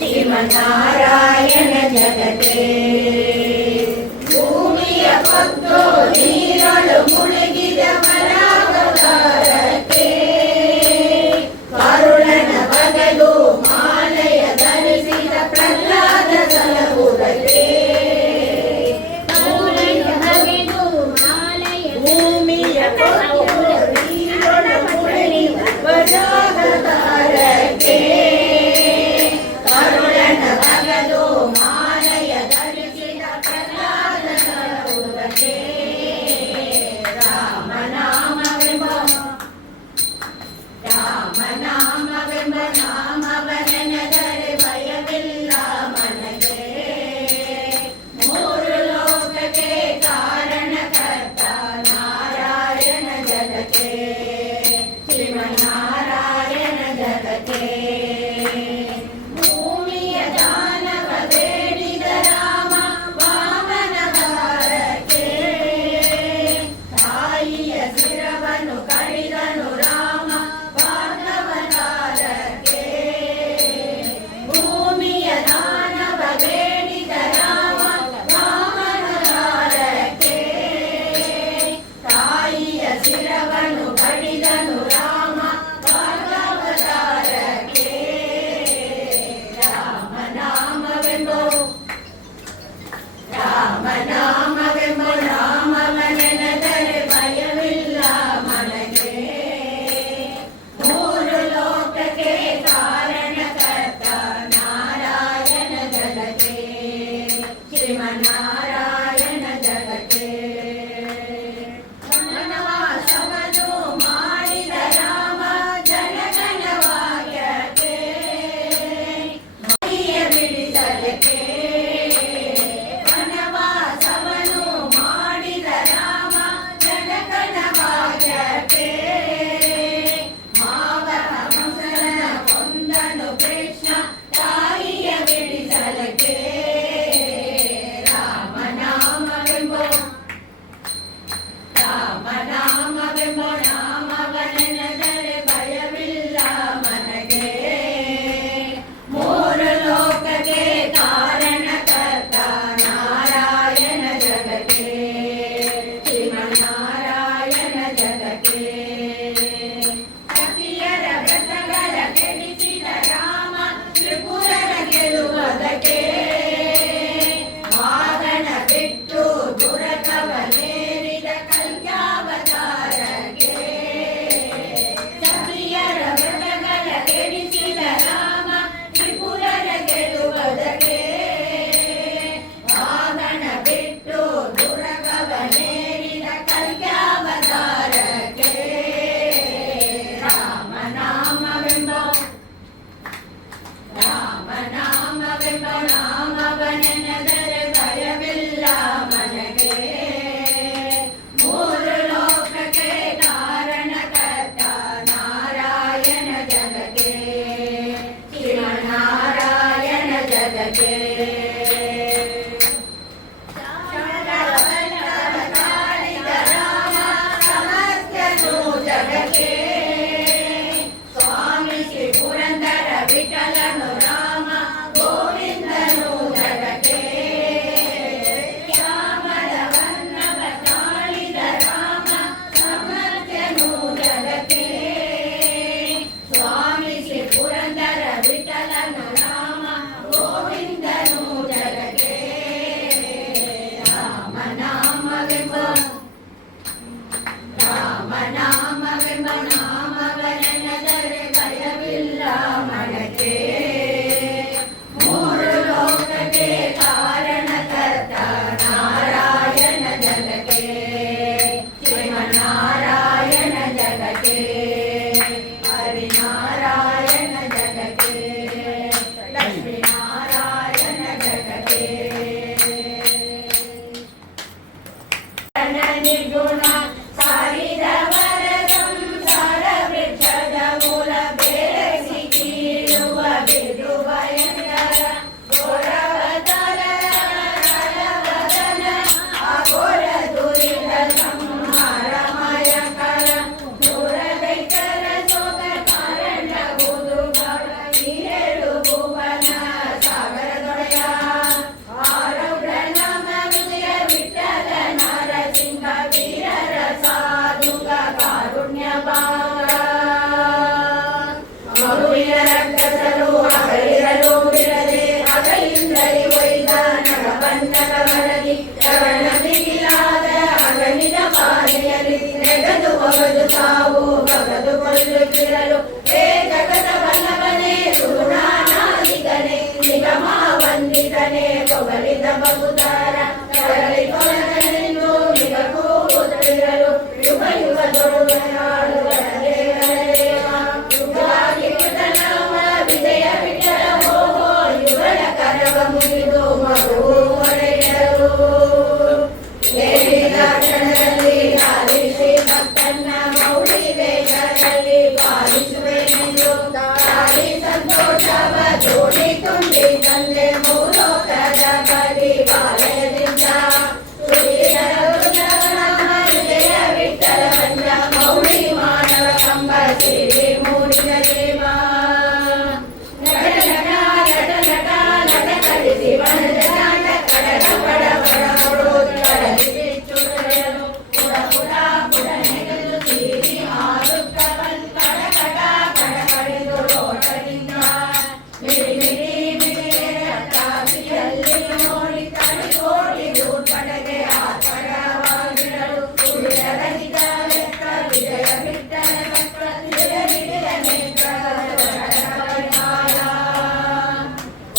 ಶ್ರೀಮನ್ನಾರಾಯಣ ಜಗತ್ತೇ ಭೂಮಿಯ ಪತ್ತು ನೀರಳು ಮುಳುಗಿದ ಮರಾವತಾರಕ್ಕೆ ಕರುಣನ ಬದಲು ಮಾಲೆಯ ಧರಿಸಿದ ಪ್ರಹ್ಲಾದ ಸಲಹುದಕ್ಕೆ ಭೂಮಿಯ ಪತ್ತು ನೀರಳು ಮುಳುಗಿದ ವರಾಹತಾರಕ್ಕೆ ಕರುಣನ ಬದಲು ಮಾಲೆಯ ಧರಿಸಿದ ಪ್ರಹ್ಲಾದ ಸಲಹುದಕ್ಕೆ ರಾಮನಾಮವೆಂಬ ನಾಮವನೆನೆದರೆ ಭಯವಿಲ್ಲ ಮನಗೆ ಮೂರು ಲೋಕಕ್ಕೆ ಕಾರಣಕರ್ತ ನಾರಾಯಣ ಜಗತ್ತೇ ಶ್ರೀಮನ್ನಾರಾಯಣ ಜಗತ್ತೇ ಭೂಮಿಯ ದಾನವ ಬೇಡಿದ ರಾಮ ವಾಮನವತಾರಕ್ಕೆ ತಾಯಿಯ ಶಿರವನ್ನು ಕಡಿದನು ರಾಮ ಭಾಗವತಾರಕ್ಕೆ ಭೂಮಿಯ ದಾನವ ಬೇಡಿದ ರಾಮ ವಾಮನವತಾರಕ್ಕೆ ತಾಯಿಯ ಶಿರವನ್ನು ಕಡಿದನು ರಾಮ ಭಾಗವತಾರಕ್ಕೆ ರಾಮನಾಮವೆಂಬ ನಾಮ ಬಗದು ತಾವು ಬಗದು ಕೊಲ್ಲುತ್ತಿರಲು ಹೇ ಜಗತ ವಲ್ಲಭನೇ ಸುಗುಣಾನಾದಿಗನೇ ನಿಗಮ ವಂದಿತನೇ ಕೊಗಲಿದ ಬಗುದಾರ ಕರಳಿ ಕೊಲಗನೆಂದು ನಿಗಮೂ ಗೊತ್ತಿರಲು ಯುಗ ಯುಗದೊಡನಾಡುವ ದೇವ ಯುಗಾಗಿ ಕೃತನಾಮ ವಿಜಯ ವಿಠಲ ಹೋಗೋ ಯುಗಳ ಕರವ ಮುಗಿದು ಮಗು ಒಡೆಯರು ಹೇಳಿದ ಕ್ಷಣದಲ್ಲಿ ಆಲಿಸಿ ಭಕ್ತನ್ನ ಮೌಳಿ ವೇಷದಲ್ಲಿ ಪಾಲಿಸುವೆನೆಂದು ತಾಳಿ ಸಂತೋಷವ ಜೋಡಿ ತುಂಬಿ ತಂದೆ ಮೂಲೋಕದ ಬಲಿ ಬಾಲಯದಿಂದ ವಿಜಯ ವಿಠಲವನ್ನ ಮೌಳಿ ಮಾನವ ಕಂಬ ಸೇರಿ ಮೂಡಿದ ದೇವ ನಟ ನಟ ನಟ ನಟ ನಟ ಕಲಿಸಿ ಬಣದ ನಾಟ ಕಡಲ ಬಡ ಬಡ ಕೊಡೋದು ಕಡಲಿಸಿ ಚುಡಲು ಪುಡ ಪುಡ ಪುಡ ನೆಗೆದು ತೀರಿ ಹಾರುತ್ತ ಬಂದ ಕಡ ಕಡ ಕಡ ಕಡಿದು ಲೋಟದಿಂದ ಮಿಡಿ ಮಿಡಿ ಮಿಡಿ ರಕ್ತಾಭಿಯಲ್ಲಿ ನೋಡಿ ತಡಿ ಕೋಟಿ ದೂರ್ಪಡೆಗೆ ಆತಡವಾಗಿರಲು ಉಳಿದರಹಿತ ಲೆಕ್ಕ ವಿಜಯ ಬಿಟ್ಟನ ಚಕ್ರ ವಿಜಯ ಹಿಡಿದ ನೇತ್ರ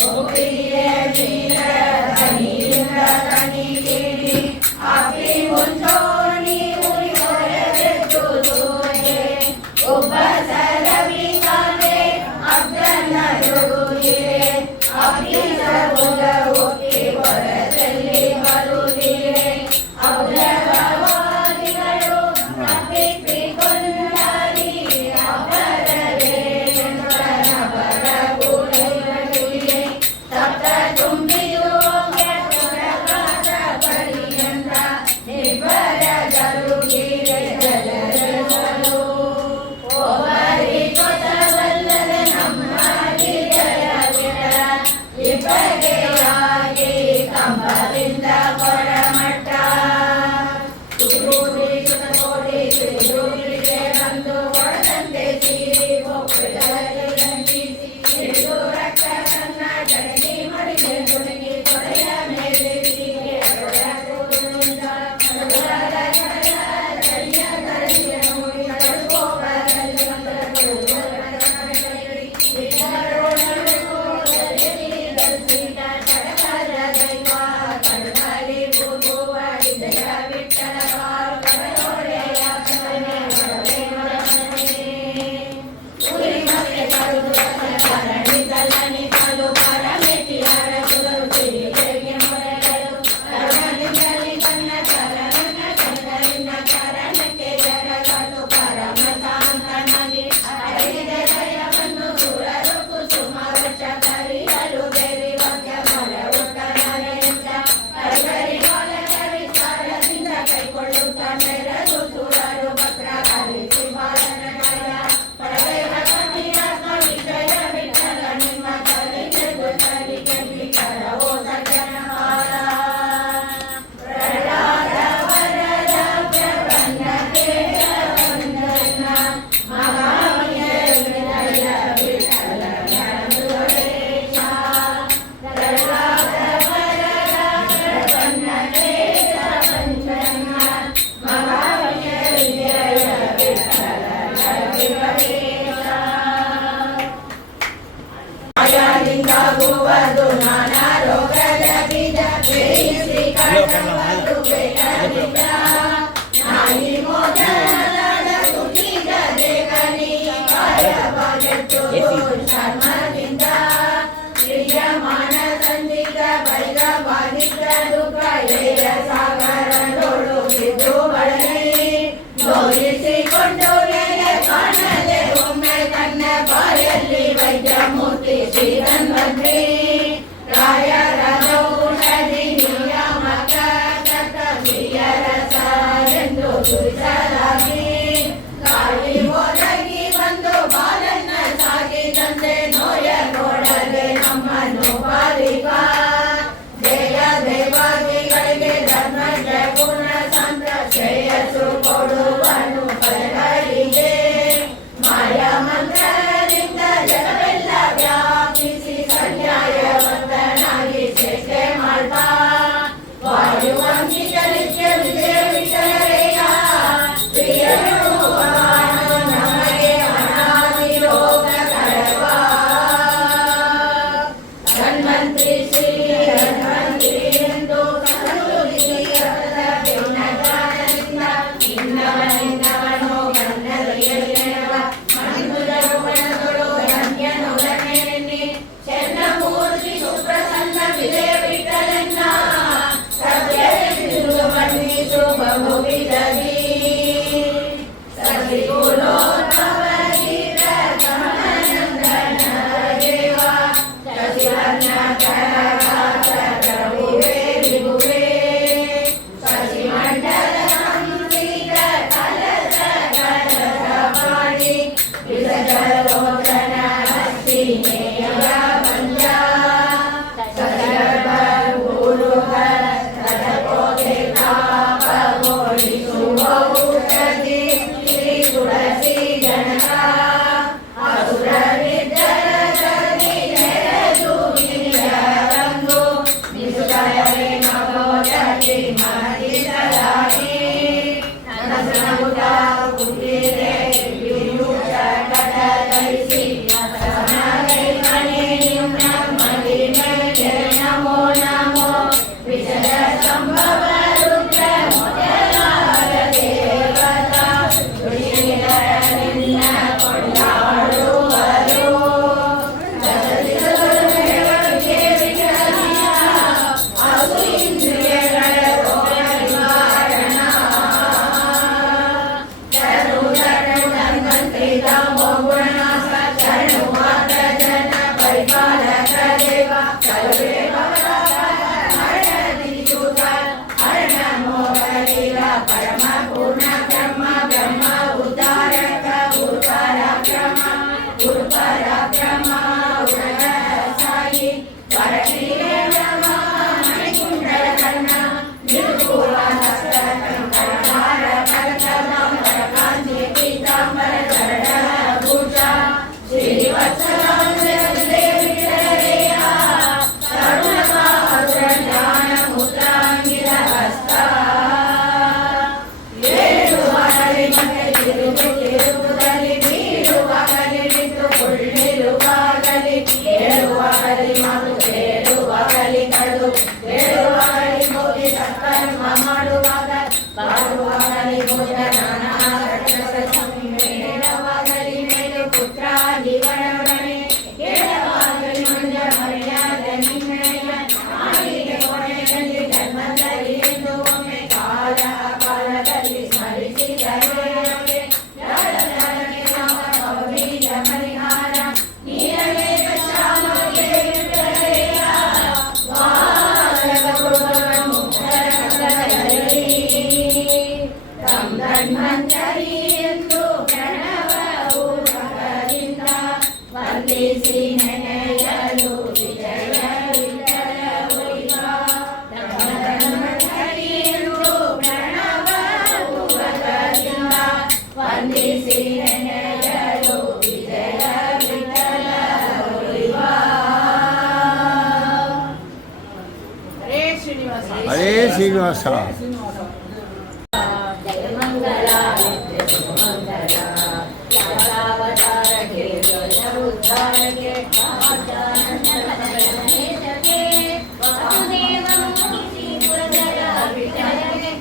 ಒಪ್ಪಿಗೆ ನೀರ ಧನಿಯಿಂದ ತನಿಗಿಡಿ ಆಪಿ ಮುಂಚೋಣಿ ಉರಿ ಹೊರಗೆದ್ದು ದೂರೆ ಒಬ್ಬ ಸರವಿ ಕಾಲೆ ಅಗ್ರನ ರುಡಿರೆ ಆಪಿ ಸಗುಲ ಒಪ್ಪಿ ಹೊರದಲ್ಲಿ ಬರುದಿರೆ ಅವ್ರವಾದಿಗಳು ಅಪ್ಪಿಕೊಂಡಾರಿ ಅವರವೇ ಬರ ಗುಣಗುಳಿರೆ ಸಪ್ತ ತುಂಬಿಯು ಪ್ರಕಾಶ ಪರ್ಯಂತ ನಿರ್ಭರ ಗರುಗಿರೆ ಜಲರಸಲು ಒಬ್ಬರಿ ಗೊತ್ತವಲ್ಲದ ನಮ್ಮ ವಿಜಯ ವಿಠಲ ಇಬ್ಬಗೆಯಾಗಿ ಕಂಬದಿಂದ ಕೊರಮಟ್ಟ ಸುರುಳಿಗೆ ಬಂದು ಕೊಡದಂತೆ ಸೀರಿ ಒಪ್ಪದಲ್ಲಿ ರಂಜಿಸಿ ಹಿಡಿದು ರಕ್ತ ಕನ್ನ ಜಡಗಿ ಮಡಿಗೆ ಜುಡುಗಿ ತೊಡೆಯ ಮೇಲೆ ಸೀರೆ ತೊಡಗುವುದರಿಂದ ಕಡಲ ಕಡಲ ದರಿಯ ದರಿಯ ನೋಡಿ ಕಡುಗೋಪದಲ್ಲಿ ಚಡಕರ ದೈವ ಕಡಲಿ ಭೂಭುವ ವಿಜಯ ವಿಠಲ ಕಡಲೊಡೆಯ ಕಡಲೆ ಉರಿ ಮತ್ತೆ ಕರುದು ಕರಣಿಸಲನಿ ಕಲು ಪರಮೆಟ್ಟಿ ಅರಸುಲು ಸಿರಿಗೆಗೆ ಮೊರೆಗಳು ಕರಣಿಸಲಿ ತನ್ನ ಕರಣ ಚಂದರಿನ ಕರಣಕ್ಕೆ ಜರಗಲು ಪರಮ ಶಾಂತನಲ್ಲಿ ಅರಿದ ಜಯವನ್ನು ಸುರರು ಕುಸುಮ ವೃಕ್ಷ ಕರಿಯಲು ಬೆರಿ ವಗ್ಯ ಮರ ಉತ್ತರನೆಂದ ಕೈಗರಿ ಬಾಲಕರಿ ಸಾರದಿಂದ ಕೈಕೊಳ್ಳುತ್ತ ಮೆರದು ಸುರರು ಭಕ್ರ ಹರಿಸಿ ಬಾಲನಯ ಪರದೇವ ಕವಿಯಾತ್ಮ ವಿಜಯ ವಿಠಲ ನಿಮ್ಮ ಕಲಿಗೆದು ಕಲಿಗೆ ವಿಕರವೋ ಸಜ್ಜನಹಾರ ಪ್ರಹ್ಲಾದ ವರದ ಪ್ರಪನ್ನ ಕೇಶ ವಂದನ ಮಹಾವಿಜಯ ವಿಠಲ ಗಣೇಶ ಪ್ರಹ್ಲಾದ ವರದ ಪ್ರಪನ್ನ ಕೇಶ ವಂದನ ಮಹಾವಿಜಯ ವಿಠಲ ಗಣೇಶ ಮಾಯಾದಿಂದಾಗುವುದು ನಾನಾ ರೋಗದ ಬೀಜ ಬೇಯಿಸಿ ಕಟ್ಟುವುದು ಬೇಡನಿಂದ ನಾಯಿ ಮೋದಲಾದ ಕುಟಿದ ದೇಗನಿ ಕಾಯವಾಗೆಟ್ಟು ಶರ್ಮದಿಂದ ಪ್ರಿಯಮಾನ ಸಂದಿಗ ಬೈಗ ಬಾಧಿತ ದುಃಖ ಏಯ ಸಾಗರದೊಳು ಬಿದ್ದು ಬಳಲಿ ನೋಯಿಸಿಕೊಂಡು ಎಲೆ ಕಾಣದೆ ಒಮ್ಮೆ ಕಣ್ಣ ಬಾಯಲ್ಲಿ ವೈದ್ಯ ಮೂರ್ತಿ ಶ್ರೀಧನ್ವಂತ್ರಿ ರಾಯರ ಔಷಧಿ ನಿಯಾಮಕ ತಕ್ಕ ಪ್ರಿಯರಸ ಎಂದು ಸುರಿಸಲಾಗಿ ಕಾಳಿ ಒದಗಿ ಬಂದು ಬಾಲನ್ನ ಸಾಗಿದಂತೆ ನೋಯ ನೋಡದೆ ನಮ್ಮನ್ನು ಬಾಲಿಕ ಜಯ ದೇವಾದಿಗಳಿಗೆ ಧರ್ಮ ಗುಣ ಸಂತ ಶ್ರೇಯಸ್ಸು ಕೊಡುವನು ಪರಗಳಿಗೆ ಮಾಯಾ ಮಂತ್ರದಿಂದ ಜಗವೆಲ್ಲ ವ್ಯಾಪಿಸಿ ಸನ್ಯಾಯವಂತನಾಗಿ ಚೇಷ್ಟೆ ಮಾಡ್ತಾ ವಾಯುವಂಶಿ ಚಲಿತ್ಯ ವಿಜಯ ವಿಠಲರೇಯ ಪ್ರಿಯ ಮರಿಸಲಾಗಿ ನನಸನಗುತ ಕುಟಿರೆ ಪಿಯೂಷ ಕಟ ಧರಿಸಿ ಸನಗೈ ಮಣಿಯುಂ ನಮ್ಮದಿ ಮೇಲೆ ನಮೋ ನಮೋ ವಿಜಯ ಸಂಭವ ರುದ್ರ ಮೊದಲಾದ ದೇವತಾ ಋಷಿಗಳನ್ನ ಕೊಂಡಾಡುವರು ಅದು ಇಂದ್ರಿಯಗಳ ರೋಗ ನಿವಾರಣ ಧನುಧನುಧನ್ವಂತ್ರಿತ ಮೋಗುಣನಾಥ ಧನುಮಾತ್ರ ಜನ ಪರಿಪಾಲಕ ದೇವ ಕಲುವೆ ಹರಣದಿಯೂತ ಹರಣ ಮೋಹಲೀಲ ಪರಮ ಪೂರ್ಣ ಬ್ರಹ್ಮ ಬ್ರಹ್ಮ ಉದ್ಧಾರಕ ಗುರುಪರಾಕ್ರಮ ಗುರುಪರಾಕ್ರಮ ಉರಗ ಸಾಯಿ ವರಶೀಲೆ ಬ್ರಹ್ಮ ಮಣಿಕುಂಡಲ ಕರ್ಣ ನಿರ್ಗುಣ ಹಸ್ತ ಕಂಕಣಹಾರ ಕರಕಮಲ ಕಾಂತಿ ಪೀತಾಂಬರ ಚರಣ ಭೂಷ ಶ್ರೀವತ್ಸಲಾಂಶ ದೇವಿ ಚರಯ ಕರುಣಕಾಸುರ ಜ್ಞಾನ ಮುದ್ರಾಂಗಿರ ಹಸ್ತ ಏಳುವಾಗಲಿ ಮತ್ತೆ ತಿರುಗುದಲ್ಲಿ ಬೀಳುವಾಗಲಿ ನಿಂತುಕೊಳ್ಳಿರುವಾಗಲಿ ಏಳುವಾಗಲಿ ಮಾತು ಕೇಳುವಾಗಲಿ ಕಳೆದು ಏಳುವಾಗಲಿ ಹೋಗಿ ಸತ್ಕರ್ಮ ಮಾಡುವಾಗ ಬಾಳುವಾಗಲಿ ಭೋಜನ ನಾನಾ ರಕ್ಷಸ ಸಮ್ಮೇಳವಾಗಲಿ ಮೇಲೆ ಪುತ್ರಾದಿ ವರವಣೆ ಕೇಳವಾಗಲಿ ಮಂಜ ಮರ್ಯಾದೆ ನಿನ್ನಯ ನಾಡಿಗೆ ಕೊನೆಯಲ್ಲಿ ಜನ್ಮದಲ್ಲಿ ಎಂದು ಒಮ್ಮೆ ಕಾಲ ಕಾಲದಲ್ಲಿ ಸ್ಮರಿಸಿದರೆ ಯಾರದಾರಗೆ ನಮ್ಮ ಬೀಜ ಪರಿಹಾರ ನೀರವೇದ ಶ್ಯಾಮಗೆ ವಿಠಲಯ್ಯ ವಾರದ ಗುರುಗಳ ಮುಖರ ಕಥೆಯಲ್ಲಿ ತಂ ಧನ್ವಂತರಿ ಎಂದು ಪ್ರಣವವು ಜಗದಿಂದ ವಂದಿಸಿ ನೆನೆಯಲು ವಿಜಯ ವಿಠಲ ಉಯ್ಯ ತಂ ಧನ್ವಂತರಿ ಎಂದು ಪ್ರಣವವು ಜಗದಿಂದ ವಂದಿಸಿ ನೆನೆಯಲು ವಿಜಯ ವಿಠಲ ಉಯ್ಯ. ಹರೇ ಶ್ರೀನಿವಾಸ. ಹರೇ ಶ್ರೀನಿವಾಸ. ಜಯ ಮಂಗಳ ನಿತ್ಯ ಸುಮಂಗಳ ಯಾರಾವತಾರಕ್ಕೆ ಜಯ ಉದ್ಧಾರಕ್ಕೆ ಆಚಾರ್ಯಕ್ಕೆ ವಾಸುದೇವ ಮುಕ್ತಿ ಪುರದರ ವಿಠಲಕ್ಕೆ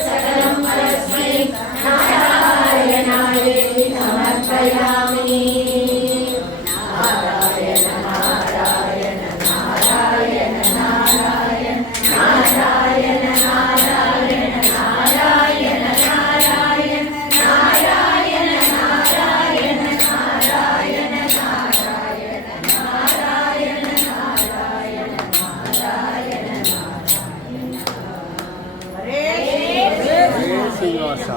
सकलं परस्मै नारायणाय समर्पयामि नारायण नारायण नारायण नारायण नारायण नारायण नारायण नारायण नारायण नारायण नारायण नारायण नारायण नारायण नारायण हरे ಶ್ರೀನಿವಾಸ.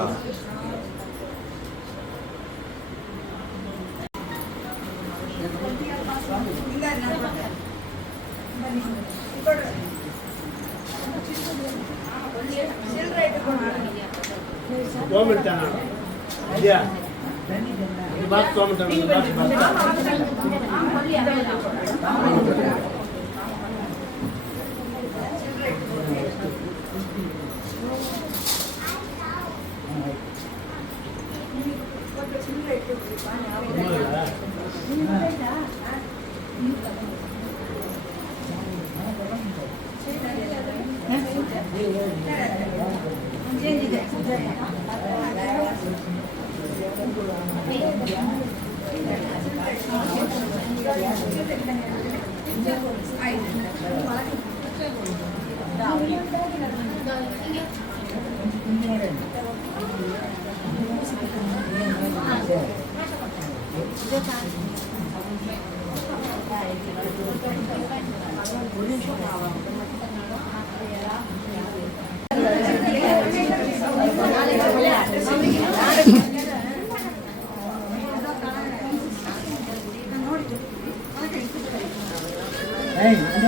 ತಗೊಂಡ್ಬಿಡ್ತಾನ ಇದೆಯಾ ಬಾಕ್ಸ್ ತಗೊಂಡ್ಬಿಡ್ತಾನೆ. Hey,